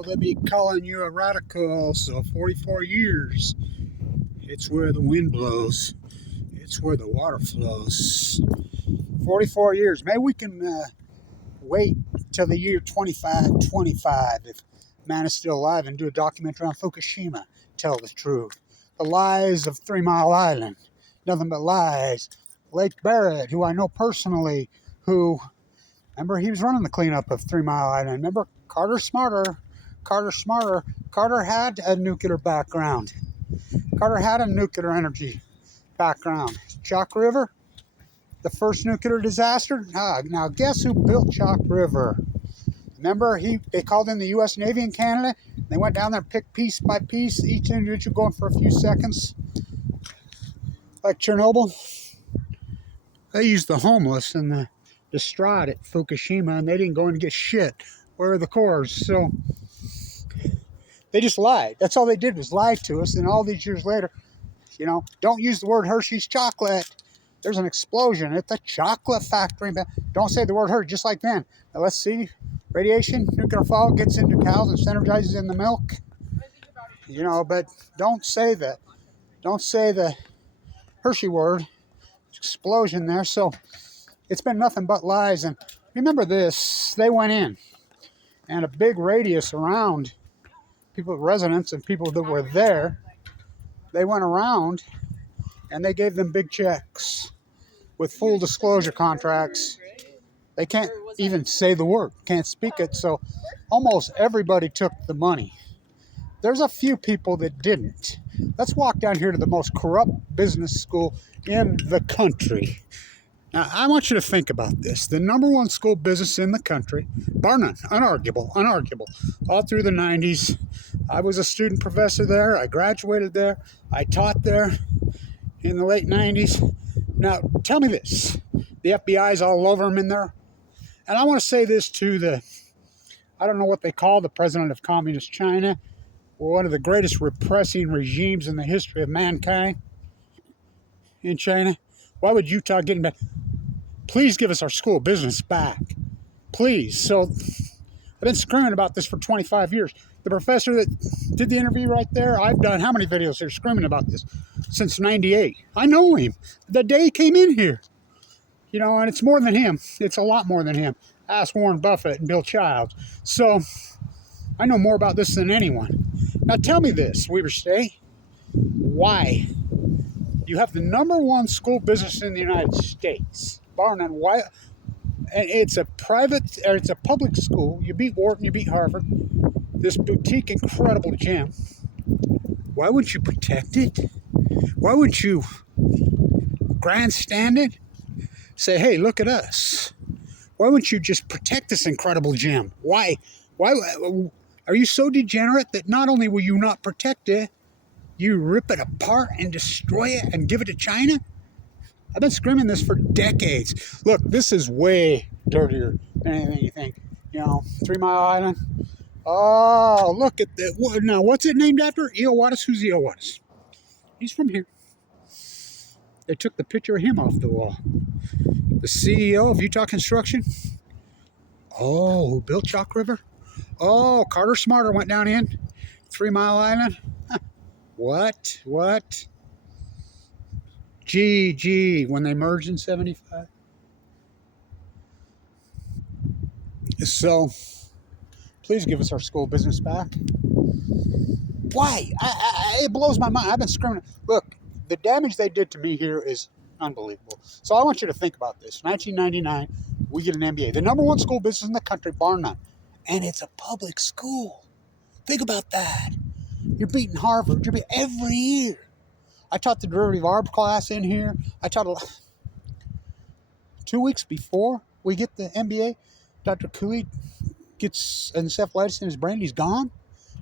Well, they'll be calling you a radical, so 44 years. It's where the wind blows. It's where the water flows. 44 years. Maybe we can wait till the year 2525 if man is still alive and do a documentary on Fukushima. Tell the truth. The lies of 3 Mile Island. Nothing but lies. Lake Barrett, who I know personally, remember, he was running the cleanup of 3 Mile Island. Remember, Carter Smarter. Carter had a nuclear background. Carter had a nuclear energy background. Chalk River, the first nuclear disaster. Now guess who built Chalk River? Remember, they called in the U.S. Navy and Canada. They went down there and picked piece by piece, each individual going for a few seconds. Like Chernobyl, they used the homeless and the distraught at Fukushima, and they didn't go in and get shit. Where are the cores? So they just lied. That's all they did was lie to us. And all these years later, don't use the word Hershey's chocolate. There's an explosion at the chocolate factory. Don't say the word Hershey, just like then. Now let's see. Radiation, nuclear fallout gets into cows and synergizes in the milk. But don't say that. Don't say the Hershey word. Explosion there. So it's been nothing but lies. And remember this, they went in, and a big radius around people, residents and people that were there, they went around and they gave them big checks with full disclosure contracts. They can't even say the word, can't speak it. So almost everybody took the money. There's a few people that didn't. Let's walk down here to the most corrupt business school in the country. Now, I want you to think about this. The number one school business in the country, bar none, unarguable, all through the 90s. I was a student professor there. I graduated there. I taught there in the late 90s. Now, tell me this. The FBI's all over them in there. And I want to say this to I don't know what they call the president of Communist China, one of the greatest repressing regimes in the history of mankind in China. Why would Utah get him back? Please give us our school business back. Please. So I've been screaming about this for 25 years. The professor that did the interview right there, I've done how many videos here screaming about this since 98. I know him. The day he came in here. And it's more than him. It's a lot more than him. Ask Warren Buffett and Bill Childs. So I know more about this than anyone. Now tell me this, Weber State. Why? You have the number one school business in the United States. Bar none. Why? And it's a public school. You beat Wharton, you beat Harvard. This boutique, incredible gym. Why wouldn't you protect it? Why wouldn't you grandstand it? Say, hey, look at us. Why wouldn't you just protect this incredible gym? Why are you so degenerate that not only will you not protect it, you rip it apart and destroy it and give it to China? I've been screaming this for decades. Look, this is way dirtier than anything you think. 3 Mile Island. Oh, look at that. Now, what's it named after? Eowadis? Who's Eowadis? He's from here. They took the picture of him off the wall. The CEO of Utah Construction. Oh, who built Chalk River? Oh, Carter Smarter went down in 3 Mile Island. What? Gee, when they merged in 75. So, please give us our school business back. Why? It blows my mind. I've been screaming. Look, the damage they did to me here is unbelievable. So I want you to think about this. 1999, we get an MBA. The number one school business in the country, bar none. And it's a public school. Think about that. You're beating Harvard. You're beating every year. I taught the derivative arb class in here. I taught 2 weeks before we get the MBA. Dr. Cooley gets encephalitis in his brain. He's gone.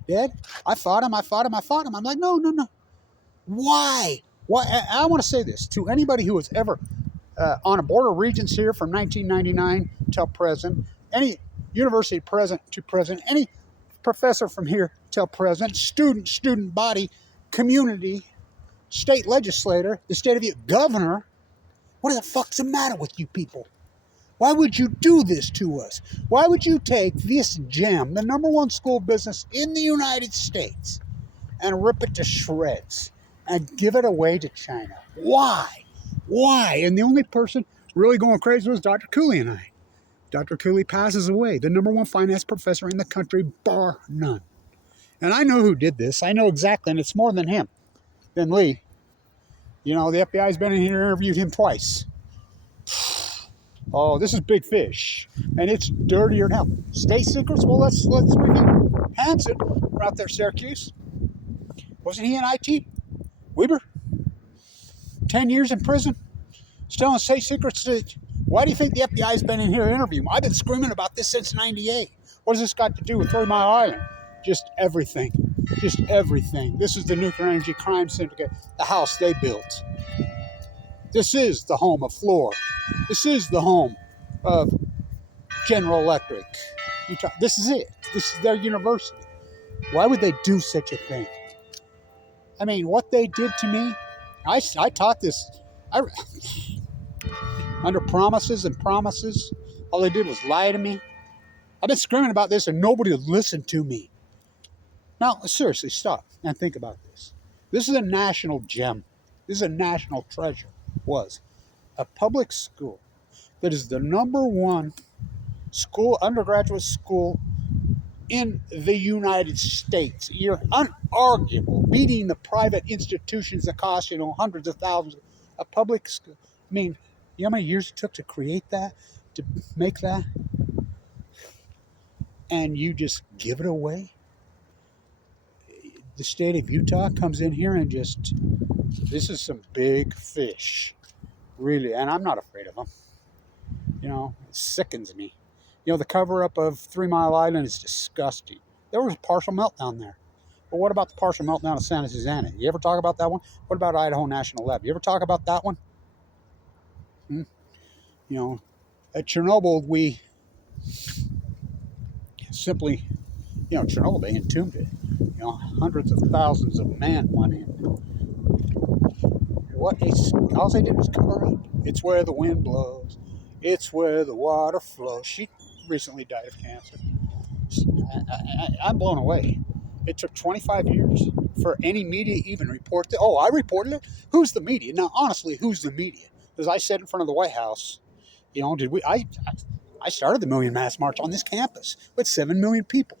Dead. I fought him. I'm like, no. Why? I want to say this to anybody who was ever on a board of regents here from 1999 till present, any university president to present, any professor from here till present, student body, community, state legislator, the state of Utah governor. What the fuck's the matter with you people? Why would you do this to us? Why would you take this gem, the number one school business in the United States, and rip it to shreds and give it away to China? Why? Why? And the only person really going crazy was Dr. Cooley and I. Dr. Cooley passes away, the number one finance professor in the country, bar none. And I know who did this. I know exactly, and it's more than him, than Lee. You know, the FBI's been in here and interviewed him twice. Oh, this is big fish, and it's dirtier than hell. State secrets? Well, let's review. Hansen, out there, Syracuse. Wasn't he in IT? Weber? 10 years in prison? Still in state secrets? Why do you think the FBI's been in here interviewing him? I've been screaming about this since '98. What has this got to do with 3 Mile Island? Just everything. Just everything. This is the nuclear energy crime syndicate, the house they built. This is the home of Fluor. This is the home of General Electric. This is it. This is their university. Why would they do such a thing? I mean, what they did to me, I taught this under promises and promises. All they did was lie to me. I've been screaming about this and nobody would listen to me. Now, seriously, stop and think about this. This is a national gem. This is a national treasure. Was a public school that is the number one school, undergraduate school in the United States. You're unarguable, beating the private institutions that cost, hundreds of thousands. A public school. I mean, you know how many years it took to create that, to make that? And you just give it away? The state of Utah comes in here and just, this is some big fish. Really, and I'm not afraid of them. It sickens me. The cover-up of 3 Mile Island is disgusting. There was a partial meltdown there. But what about the partial meltdown of Santa Susana? You ever talk about that one? What about Idaho National Lab? You ever talk about that one? At Chernobyl, we simply, Chernobyl, they entombed it. Hundreds of thousands of men went in. All they did was cover up. It's where the wind blows. It's where the water flows. She recently died of cancer. I'm blown away. It took 25 years for any media to even report it. Oh, I reported it? Who's the media? Now, honestly, who's the media? Because I said in front of the White House, I started the Million Mass March on this campus with 7 million people.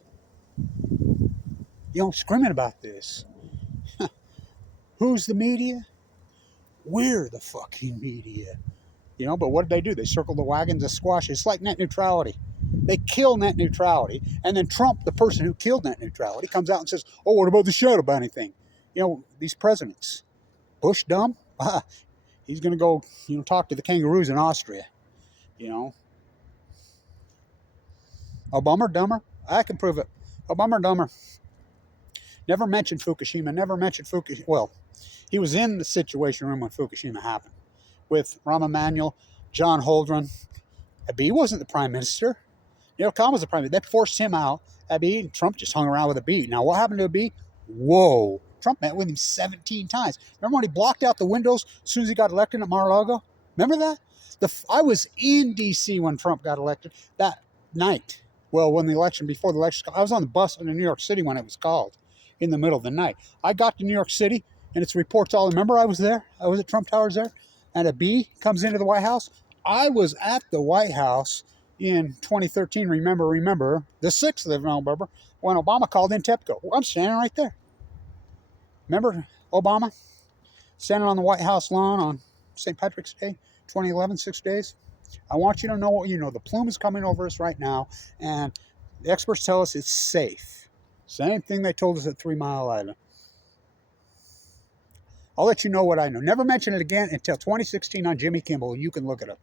Screaming about this. Who's the media? We're the fucking media. But what did they do? They circled the wagons of squash. It's like net neutrality. They kill net neutrality. And then Trump, the person who killed net neutrality, comes out and says, oh, what about the shadow banning thing? These presidents. Bush dumb? He's going to go, talk to the kangaroos in Austria. Obama dumber? I can prove it. Obama dumber. Never mentioned Fukushima. Never mentioned Fukushima. Well, he was in the Situation Room when Fukushima happened with Rahm Emanuel, John Holdren. Abiy wasn't the prime minister. Khan was the prime minister. They forced him out. Abiy, and Trump just hung around with Abiy. Now, what happened to Abiy? Whoa. Trump met with him 17 times. Remember when he blocked out the windows as soon as he got elected at Mar-a-Lago? Remember that? I was in D.C. when Trump got elected that night. Well, before the election, I was on the bus in New York City when it was called in the middle of the night. I got to New York City, and it's reports all. Remember, I was there. I was at Trump Towers there, and Abiy comes into the White House. I was at the White House in 2013. Remember, the 6th of November when Obama called in TEPCO. I'm standing right there. Remember Obama standing on the White House lawn on St. Patrick's Day, 2011, 6 days? I want you to know what you know. The plume is coming over us right now, and the experts tell us it's safe. Same thing they told us at 3 Mile Island. I'll let you know what I know. Never mention it again until 2016 on Jimmy Kimmel. You can look it up.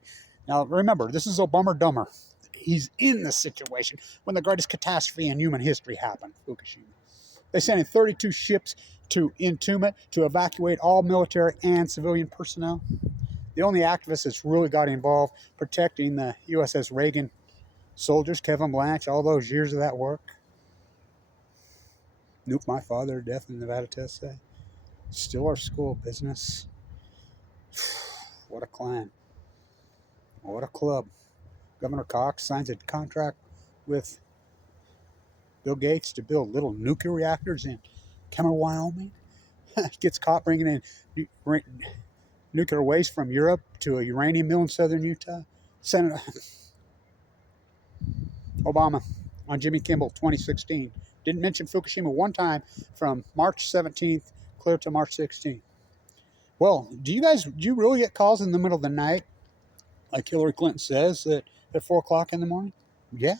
Now, remember, this is Obama dumber. He's in the situation when the greatest catastrophe in human history happened, Fukushima. They sent in 32 ships to entomb it, to evacuate all military and civilian personnel. The only activist that's really got involved protecting the USS Reagan soldiers, Kevin Blanch, all those years of that work. Nuke my father to death in Nevada test site. Still our school business. What a clan. What a club. Governor Cox signs a contract with Bill Gates to build little nuclear reactors in Kemmer, Wyoming. Gets caught bringing in nuclear waste from Europe to a uranium mill in southern Utah. Senator Obama on Jimmy Kimmel 2016 didn't mention Fukushima one time from March 17th clear to March 16th. Well, do you really get calls in the middle of the night, like Hillary Clinton says, that at 4 o'clock in the morning? Yeah.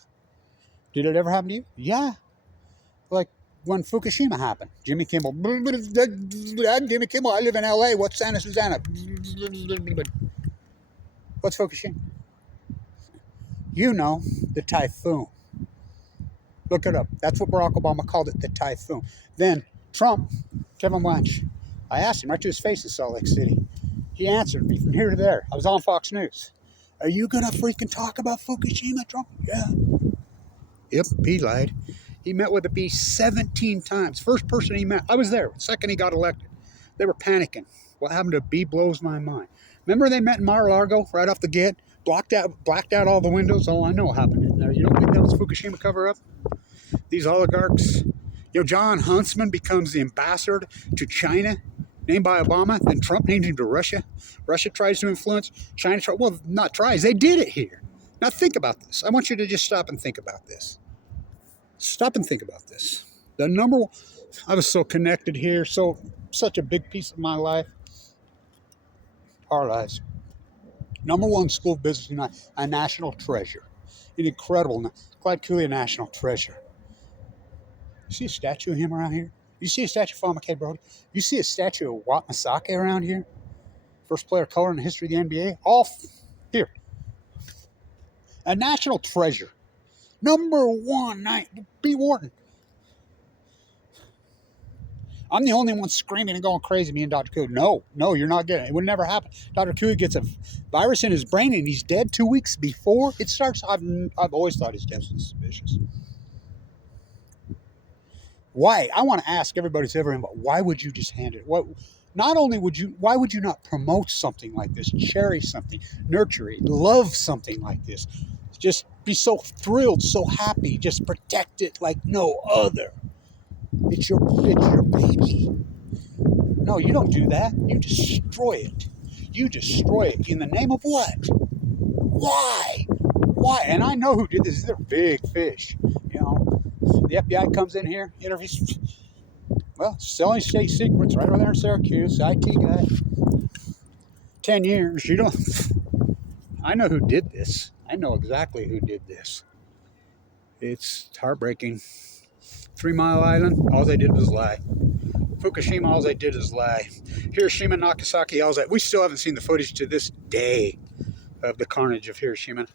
Did it ever happen to you? Yeah. Like when Fukushima happened, Jimmy Kimmel, Jimmy Kimmel, I live in LA. What's Santa Susana? What's Fukushima? You know, the typhoon. Look it up. That's what Barack Obama called it, the typhoon. Then Trump, Kevin Welch, I asked him right to his face in Salt Lake City. He answered me from here to there. I was on Fox News. Are you going to freaking talk about Fukushima, Trump? Yeah. Yep, he lied. He met with the bee 17 times. First person he met, I was there. Second he got elected. They were panicking. What happened to a bee blows my mind. Remember they met in Mar-a-Lago right off the get? Blacked out all the windows. Oh, I know what happened in there. You don't think that was Fukushima cover-up? These oligarchs. You know, John Huntsman becomes the ambassador to China, named by Obama. Then Trump named him to Russia. Russia tries to influence. China tries. Well, not tries. They did it here. Now think about this. I want you to just stop and think about this. Stop and think about this. The number one, I was so connected here, such a big piece of my life. Our lives. Number one school of business, a national treasure. An incredible, Clyde Cooley, a national treasure. You see a statue of him around here? You see a statue of Father McKay Brody? You see a statue of Wat Masaki around here? First player of color in the history of the NBA? All here. A national treasure. Number one, B. Wharton. I'm the only one screaming and going crazy, me and Dr. Cooley. No, you're not getting it. It would never happen. Dr. Cooley gets a virus in his brain and he's dead 2 weeks before it starts. I've always thought his death was suspicious. Why? I want to ask everybody who's ever involved, why would you just hand it? Why would you not promote something like this, cherish something, nurture it, love something like this? Just be so thrilled, so happy, just protect it like no other. It's your baby. No, you don't do that. You destroy it. You destroy it in the name of what? Why? And I know who did this. They're big fish. You know, the FBI comes in here, interviews. Well, selling state secrets right over there in Syracuse. IT guy. 10 years. You don't. I know who did this. I know exactly who did this. It's heartbreaking. 3 Mile Island, all they did was lie. Fukushima, all they did is lie. Hiroshima, Nagasaki, all that. We still haven't seen the footage to this day of the carnage of Hiroshima.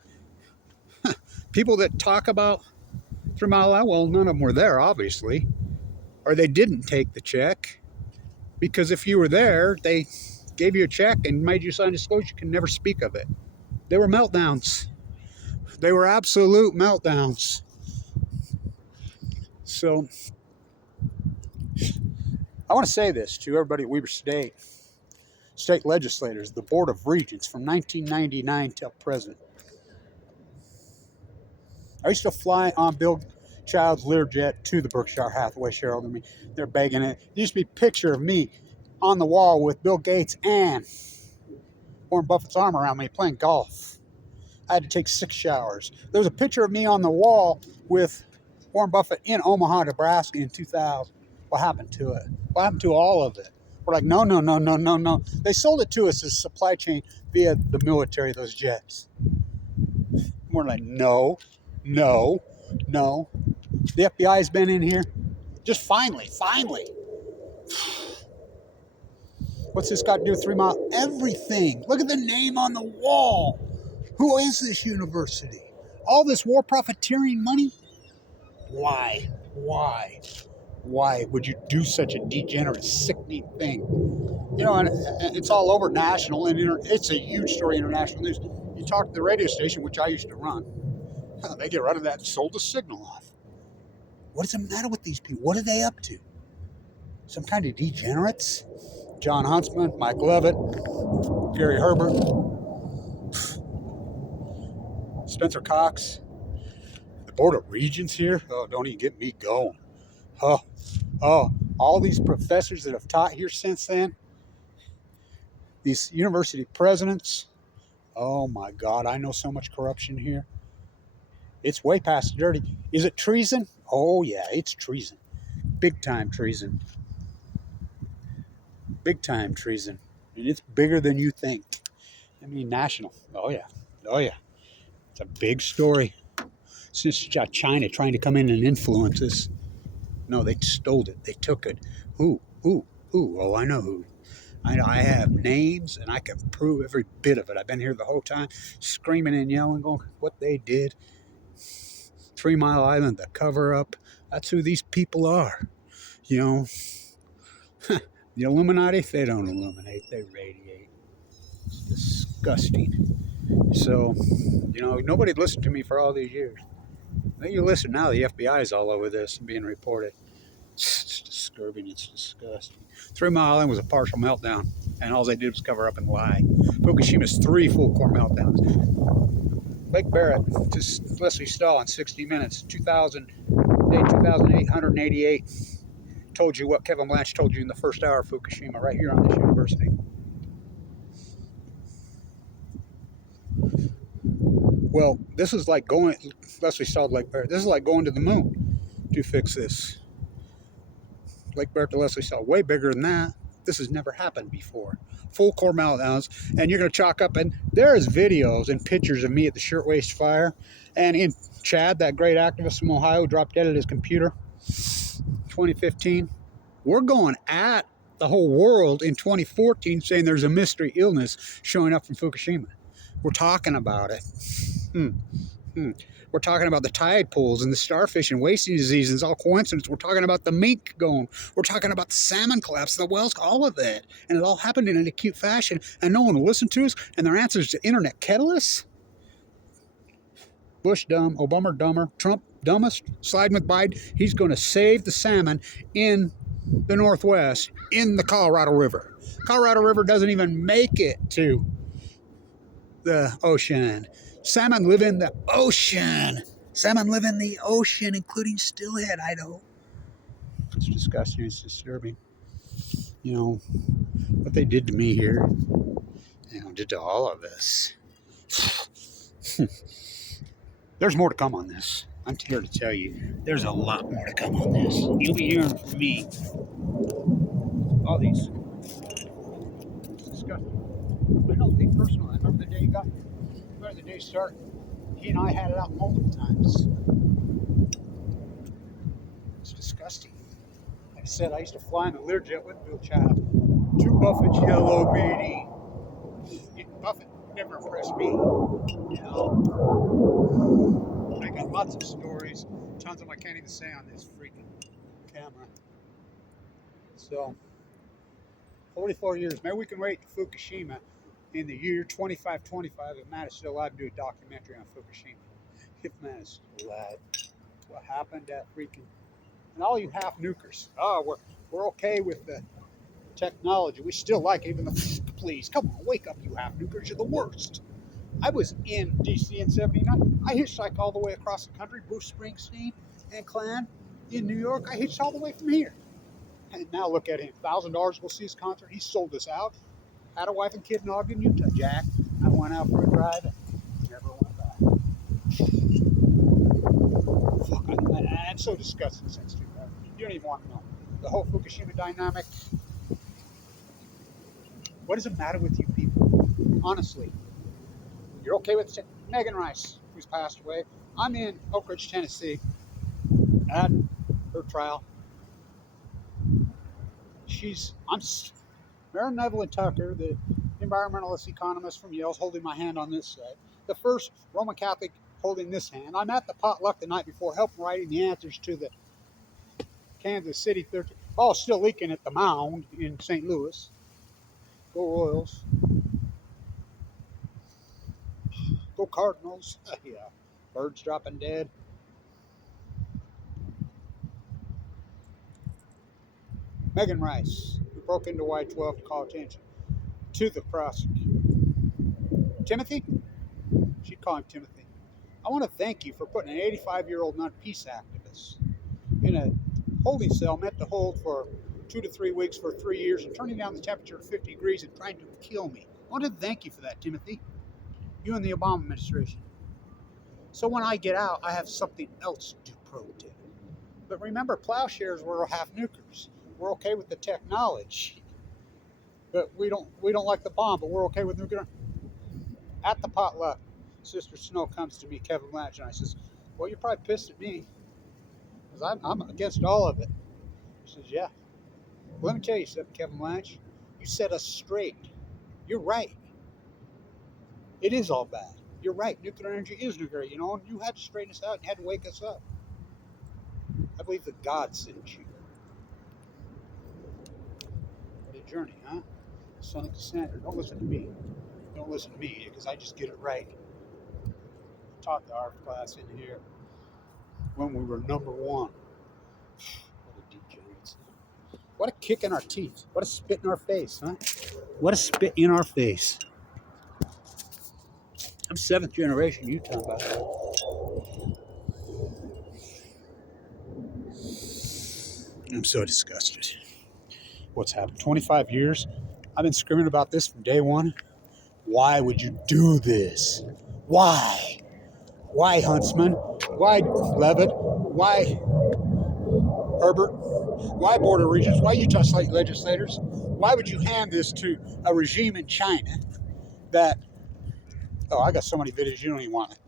People that talk about 3 Mile Island, well, none of them were there, obviously. Or they didn't take the check. Because if you were there, they gave you a check and made you sign disclosure. You can never speak of it. They were meltdowns. They were absolute meltdowns. So, I want to say this to everybody at Weber State legislators, the Board of Regents from 1999 till present. I used to fly on Bill Child's Learjet to the Berkshire Hathaway shareholder meeting. They're begging it. There used to be a picture of me on the wall with Bill Gates and Warren Buffett's arm around me playing golf. I had to take 6 showers. There's a picture of me on the wall with Warren Buffett in Omaha, Nebraska in 2000. What happened to it? What happened to all of it? We're like, no. They sold it to us as supply chain via the military, those jets. We're like, no. The FBI has been in here. Just finally. What's this got to do with 3 Mile? Everything. Look at the name on the wall. Who is this university? All this war profiteering money? Why would you do such a degenerate, sickening thing? You know, and it's all over national, and it's a huge story, international news. You talk to the radio station, which I used to run. They get rid of that and sold the signal off. What is the matter with these people? What are they up to? Some kind of degenerates? John Huntsman, Mike Levitt, Gary Herbert. Spencer Cox, the Board of Regents here. Oh, don't even get me going. Oh, all these professors that have taught here since then, these university presidents. Oh my God, I know so much corruption here. It's way past dirty. Is it treason? Oh yeah, it's treason. Big time treason. Big time treason. And it's bigger than you think. I mean, national. Oh yeah. Oh yeah. It's a big story. Since China trying to come in and influence us. No, they stole it. They took it. Who? Who? Who? Oh, I know who. I have names and I can prove every bit of it. I've been here the whole time screaming and yelling, going, what they did. 3 Mile Island, the cover up. That's who these people are. You know, the Illuminati, they don't illuminate, they radiate. It's disgusting. So, you know, nobody'd listened to me for all these years. You listen now, the FBI is all over this and being reported. It's disturbing, it's disgusting. 3 Mile Island was a partial meltdown, and all they did was cover up and lie. Fukushima's 3 full core meltdowns. Lake Barrett, just Leslie Stahl in 60 Minutes, 2,888. Told you what Kevin Blanch told you in the first hour of Fukushima, right here on this university. Well, this is like going, Leslie Stahl, Lake Barrett, this is like going to the moon to fix this. Lake Barrett to Leslie Stahl, way bigger than that. This has never happened before. Full core meltdowns, and you're going to chalk up, and there's videos and pictures of me at the Shirtwaist Fire, and in Chad, that great activist from Ohio, dropped dead at his computer, 2015. We're going at the whole world in 2014 saying there's a mystery illness showing up from Fukushima. We're talking about it. We're talking about the tide pools and the starfish and wasting disease. It's all coincidence. We're talking about the mink going. We're talking about the salmon collapse, the whales, all of it. And it all happened in an acute fashion. And no one will listen to us. And their answers to internet kettleless. Bush dumb, Obama dumber, Trump dumbest, sliding with Biden. He's going to save the salmon in the Northwest in the Colorado River. Colorado River doesn't even make it to the ocean. Salmon live in the ocean. Salmon live in the ocean, including Stillhead, Idaho. It's disgusting. It's disturbing. You know, what they did to me here, you know, did to all of us. There's more to come on this. I'm here to tell you, there's a lot more to come on this. You'll be hearing from me. All these. It's disgusting. I don't think personally. I remember the day you got here. Where the day started, he and I had it out multiple times. It's disgusting. Like I said, I used to fly in the Learjet with Bill Child. 2 Buffett's Yellow Meaty. Buffett never impressed me. You know, I got lots of stories, tons of them I can't even say on this freaking camera. So, 44 years. Maybe we can wait to Fukushima in the year 2525, if Matt is still alive, do a documentary on Fukushima. If Matt is still alive, what happened at freaking, and all you half nukers, oh, we're okay with the technology. We still like it, even the, please, come on, wake up, you half nukers, you're the worst. I was in DC in 79. I hitchhiked all the way across the country, Bruce Springsteen and Clan in New York. I hitched all the way from here. And now look at him, $1,000, we'll see his concert. He sold us out. Had a wife and kid in Ogden, Utah, Jack. I went out for a drive and never went back. Fuck, I'm so disgusted since 2000. You don't even want to know. The whole Fukushima dynamic. What does it matter with you people? Honestly. You're okay with it? Megan Rice, who's passed away. I'm in Oak Ridge, Tennessee at her trial. Maren Evelyn Tucker, the environmentalist economist from Yale's holding my hand on this side. The first Roman Catholic holding this hand. I'm at the potluck the night before, helping writing the answers to the Kansas City 13. Oh, still leaking at the Mound in St. Louis. Go Royals. Go Cardinals. Yeah. Birds dropping dead. Megan Rice, who broke into Y-12 to call attention to the prosecutor. Timothy? She'd call him Timothy. want to thank you for putting an 85-year-old non-peace activist in a holding cell meant to hold for 2 to 3 weeks for 3 years and turning down the temperature to 50 degrees and trying to kill me. I want to thank you for that, Timothy. You and the Obama administration. So when I get out, I have something else to protest. But remember, plowshares were half nukers. We're okay with the technology, but we don't like the bomb. But we're okay with nuclear. At the potluck, Sister Snow comes to me, Kevin Blanch, and I says, "Well, you're probably pissed at me because I'm against all of it." She says, "Yeah. Well, let me tell you something, Kevin Blanch. You set us straight. You're right. It is all bad. You're right. Nuclear energy is nuclear. You know, and you had to straighten us out. You had to wake us up. I believe that God sent you. What a journey, huh? Son of Cassandra. Don't listen to me. Don't listen to me because I just get it right. I taught the art class in here when we were number one. What a degenerates. What a kick in our teeth. What a spit in our face, huh? What a spit in our face. I'm 7th generation Utah, by the way. I'm so disgusted. What's happened? 25 years? I've been screaming about this from day one. Why would you do this? Why? Why, Huntsman? Why, Levitt? Why, Herbert? Why, Board of Regents? Why, Utah State legislators? Why would you hand this to a regime in China that... Oh, I got so many videos you don't even want it.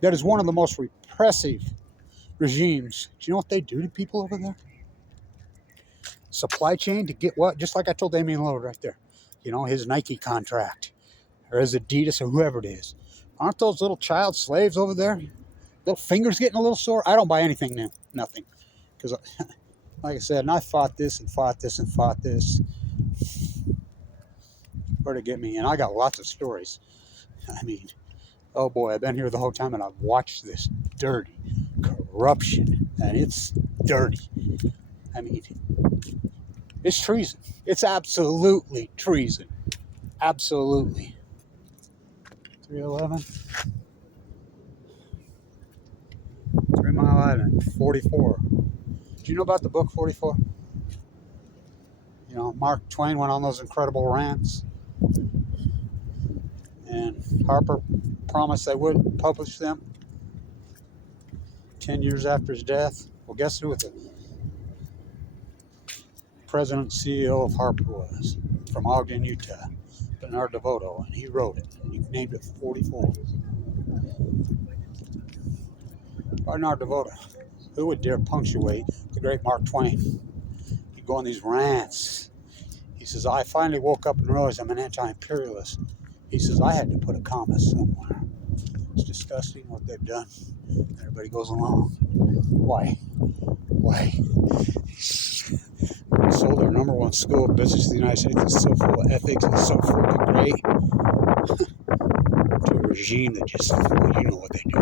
That is one of the most repressive regimes. Do you know what they do to people over there? Supply chain to get what? Just like I told Damian Lillard right there. You know, his Nike contract. Or his Adidas or whoever it is. Aren't those little child slaves over there? Little fingers getting a little sore? I don't buy anything new. Nothing. Because, like I said, and I fought this and fought this and fought this. Where to get me? And I got lots of stories. I mean, oh boy, I've been here the whole time and I've watched this dirty corruption. And it's dirty. I mean, it's treason. It's absolutely treason. Absolutely. 311. 3 Mile Island, 44. Do you know about the book 44? You know, Mark Twain went on those incredible rants. And Harper promised they would publish them 10 years after his death. Well, guess who the president and CEO of Harper was? From Ogden, Utah. Bernard DeVoto. And he wrote it. And he named it 44. Bernard DeVoto. Who would dare punctuate the great Mark Twain? He'd go on these rants. He says, I finally woke up and realized I'm an anti-imperialist. He says, I had to put a comma somewhere. It's disgusting what they've done. Everybody goes along. Why? Why? So their number one school of business in the United States is so full of ethics and so freaking great. To a regime that just, well, you know what they do.